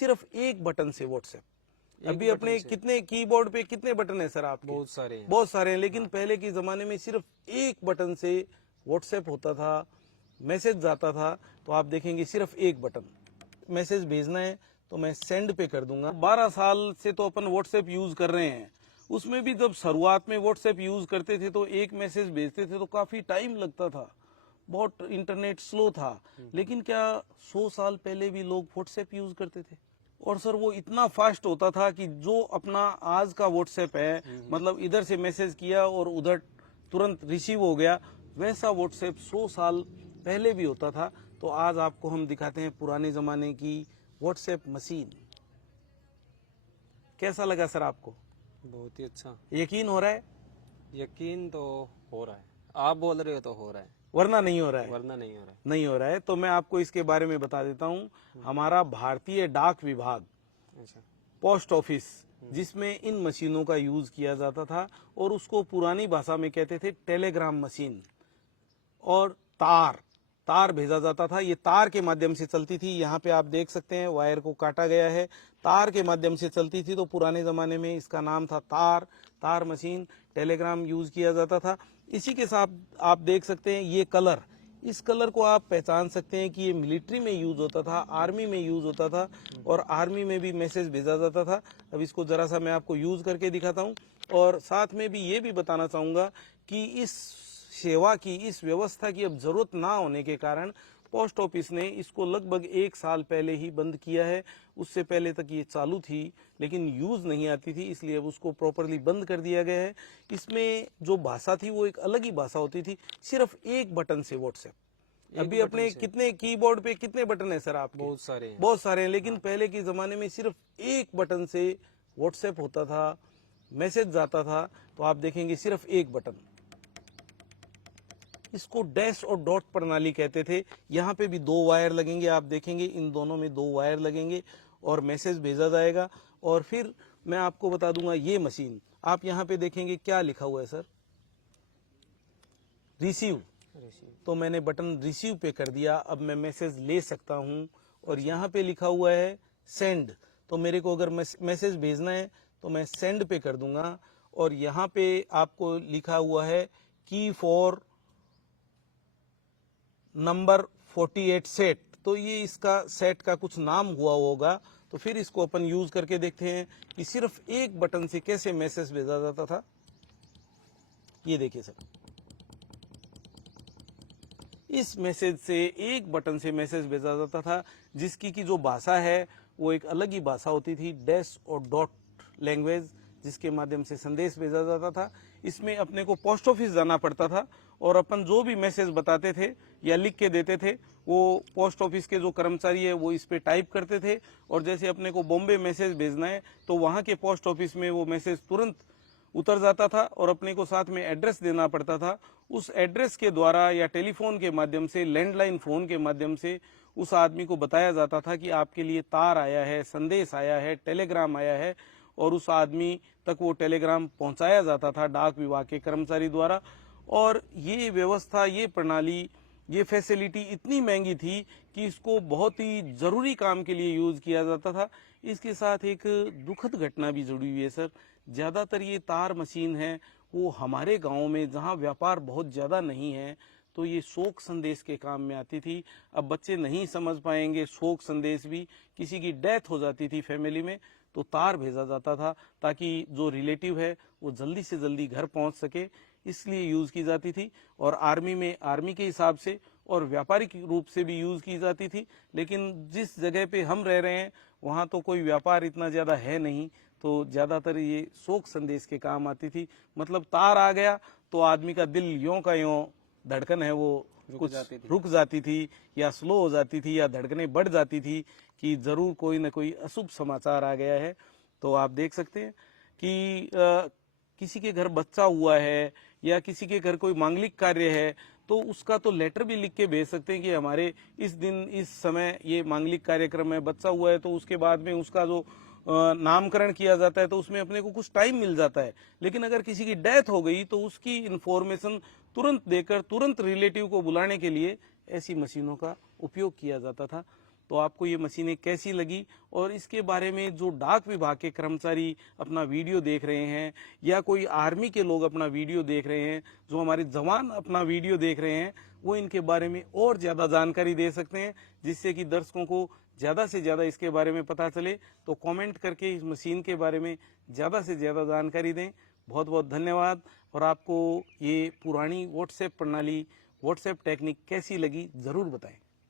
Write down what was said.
सिर्फ एक बटन से व्हाट्सएप। अभी अपने कितने कीबोर्ड पे कितने बटन है सर आपके? बहुत सारे हैं। बहुत सारे हैं, लेकिन पहले के जमाने में सिर्फ एक बटन से व्हाट्सएप होता था, मैसेज जाता था। तो आप देखेंगे सिर्फ एक बटन, मैसेज भेजना है तो मैं सेंड पे कर दूंगा। 12 साल से तो अपन व्हाट्सएप यूज कर रहे हैं, उसमें भी जब शुरुआत में व्हाट्सएप यूज करते थे तो एक मैसेज भेजते थे तो काफी टाइम लगता था, बहुत इंटरनेट स्लो था। लेकिन क्या 100 साल पहले भी लोग व्हाट्सएप यूज करते थे? और सर वो इतना फास्ट होता था कि जो अपना आज का व्हाट्सएप है, मतलब इधर से मैसेज किया और उधर तुरंत रिसीव हो गया, वैसा व्हाट्सएप 100 साल पहले भी होता था। तो आज आपको हम दिखाते हैं पुराने जमाने की व्हाट्सएप मशीन। कैसा लगा सर आपको? बहुत ही अच्छा। यकीन हो रहा है? यकीन तो हो रहा है, आप बोल रहे हो तो हो रहा है, वरना नहीं हो रहा है? वरना नहीं हो रहा है। नहीं हो रहा है तो मैं आपको इसके बारे में बता देता हूँ। हमारा भारतीय डाक विभाग, अच्छा। पोस्ट ऑफिस, जिसमें इन मशीनों का यूज किया जाता था, और उसको पुरानी भाषा में कहते थे टेलीग्राम मशीन। और तार भेजा जाता था, ये तार के माध्यम से चलती थी। यहाँ पे आप देख सकते हैं वायर को काटा गया है, तार के माध्यम से चलती थी। तो पुराने जमाने में इसका नाम था तार मशीन, टेलीग्राम यूज किया जाता था। इसी के साथ आप देख सकते हैं ये कलर, इस कलर को आप पहचान सकते हैं कि ये मिलिट्री में यूज होता था, आर्मी में यूज होता था, और आर्मी में भी मैसेज भेजा जाता था। अब इसको जरा सा मैं आपको यूज करके दिखाता हूँ, और साथ में भी ये भी बताना चाहूंगा कि इस सेवा की, इस व्यवस्था की अब जरूरत ना होने के कारण पोस्ट ऑफिस ने इसको लगभग 1 साल पहले ही बंद किया है। उससे पहले तक ये चालू थी लेकिन यूज नहीं आती थी, इसलिए अब उसको प्रॉपरली बंद कर दिया गया है। इसमें जो भाषा थी वो एक अलग ही भाषा होती थी, सिर्फ एक बटन से व्हाट्सएप। अभी अपने कितने कीबोर्ड पे कितने बटन है सर आपके? बहुत सारे हैं। बहुत सारे हैं, लेकिन पहले के जमाने में सिर्फ एक बटन से व्हाट्सएप होता था, मैसेज जाता था। तो आप देखेंगे सिर्फ एक बटन, इसको डैश और डॉट प्रणाली कहते थे। यहाँ पे भी 2 वायर लगेंगे, आप देखेंगे इन दोनों में 2 वायर लगेंगे और मैसेज भेजा जाएगा। और फिर मैं आपको बता दूंगा ये मशीन, आप यहाँ पे देखेंगे क्या लिखा हुआ है सर? रिसीव। तो मैंने बटन रिसीव पे कर दिया, अब मैं मैसेज ले सकता हूँ। और यहाँ पे लिखा हुआ है सेंड, तो मेरे को अगर मैसेज भेजना है तो मैं सेंड पे कर दूंगा। और यहाँ पे आपको लिखा हुआ है की फॉर नंबर 48 सेट, तो ये इसका सेट का कुछ नाम हुआ होगा। तो फिर इसको अपन यूज करके देखते हैं कि सिर्फ एक बटन से कैसे मैसेज भेजा जाता था। ये देखिए सर, इस मैसेज से एक बटन से मैसेज भेजा जाता था, जिसकी की जो भाषा है वो एक अलग ही भाषा होती थी, डैश और डॉट लैंग्वेज, जिसके माध्यम से संदेश भेजा जाता था। इसमें अपने को पोस्ट ऑफिस जाना पड़ता था और अपन जो भी मैसेज बताते थे या लिख के देते थे, वो पोस्ट ऑफिस के जो कर्मचारी है वो इस पे टाइप करते थे। और जैसे अपने को बॉम्बे मैसेज भेजना है तो वहां के पोस्ट ऑफिस में वो मैसेज तुरंत उतर जाता था और अपने को साथ में एड्रेस देना पड़ता था। उस एड्रेस के द्वारा या टेलीफोन के माध्यम से, लैंडलाइन फोन के माध्यम से उस आदमी को बताया जाता था कि आपके लिए तार आया है, संदेश आया है, टेलीग्राम आया है, और उस आदमी तक वो टेलीग्राम पहुंचाया जाता था डाक विभाग के कर्मचारी द्वारा। और ये व्यवस्था, ये प्रणाली, ये फैसिलिटी इतनी महंगी थी कि इसको बहुत ही जरूरी काम के लिए यूज किया जाता था। इसके साथ एक दुखद घटना भी जुड़ी हुई है सर। ज्यादातर ये तार मशीन है वो हमारे गांव में, जहां व्यापार बहुत ज्यादा नहीं है, तो ये शोक संदेश के काम में आती थी। अब बच्चे नहीं समझ पाएंगे, शोक संदेश भी, किसी की डेथ हो जाती थी फैमिली में तो तार भेजा जाता था ताकि जो रिलेटिव है वो जल्दी से जल्दी घर पहुंच सके, इसलिए यूज की जाती थी। और आर्मी में आर्मी के हिसाब से और व्यापारिक रूप से भी यूज की जाती थी। लेकिन जिस जगह पे हम रह रहे हैं वहां तो कोई व्यापार इतना ज्यादा है नहीं, तो ज्यादातर ये शोक संदेश के काम आती थी। मतलब तार आ गया तो आदमी का दिल यों का यों, धड़कन है वो कुछ रुक जाती थी या स्लो हो जाती थी या धड़कनें बढ़ जाती थी कि जरूर कोई न कोई अशुभ समाचार आ गया है। तो आप देख सकते हैं कि किसी के घर बच्चा हुआ है या किसी के घर कोई मांगलिक कार्य है तो उसका तो लेटर भी लिख के भेज सकते हैं कि हमारे इस दिन इस समय ये मांगलिक कार्यक्रम में बच्चा हुआ है, तो उसके बाद में उसका जो नामकरण किया जाता है तो उसमें अपने को कुछ टाइम मिल जाता है। लेकिन अगर किसी की डेथ हो गई तो उसकी इन्फॉर्मेशन तुरंत देकर तुरंत रिलेटिव को बुलाने के लिए ऐसी मशीनों का उपयोग किया जाता था। तो आपको ये मशीनें कैसी लगी, और इसके बारे में जो डाक विभाग के कर्मचारी अपना वीडियो देख रहे हैं या कोई आर्मी के लोग अपना वीडियो देख रहे हैं, जो हमारे जवान अपना वीडियो देख रहे हैं, वो इनके बारे में और ज़्यादा जानकारी दे सकते हैं, जिससे कि दर्शकों को ज़्यादा से ज़्यादा इसके बारे में पता चले। तो कमेंट करके इस मशीन के बारे में ज़्यादा से ज़्यादा जानकारी दें। बहुत बहुत धन्यवाद। और आपको ये पुरानी व्हाट्सएप प्रणाली, व्हाट्सएप टेक्निक कैसी लगी ज़रूर बताएं।